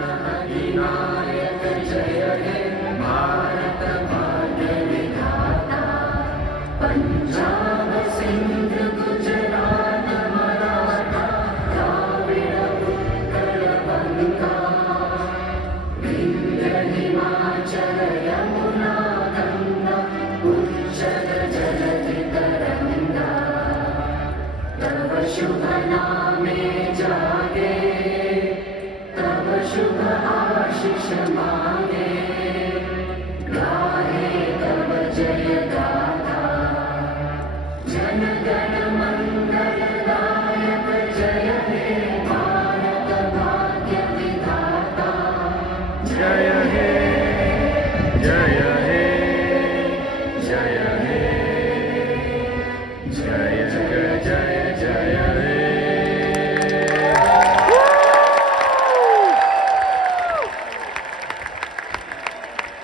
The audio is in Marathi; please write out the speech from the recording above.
विनायक जय हे भारत भाग्य विधाता पंजाब सिंध गुजरात मराठा द्राविड उत्कल बंगा विंध्य हिमाचल यमुना गंगा उच्चल जलधि तरंगा तव शुभ नामे जागे तव शुभ आशीष मा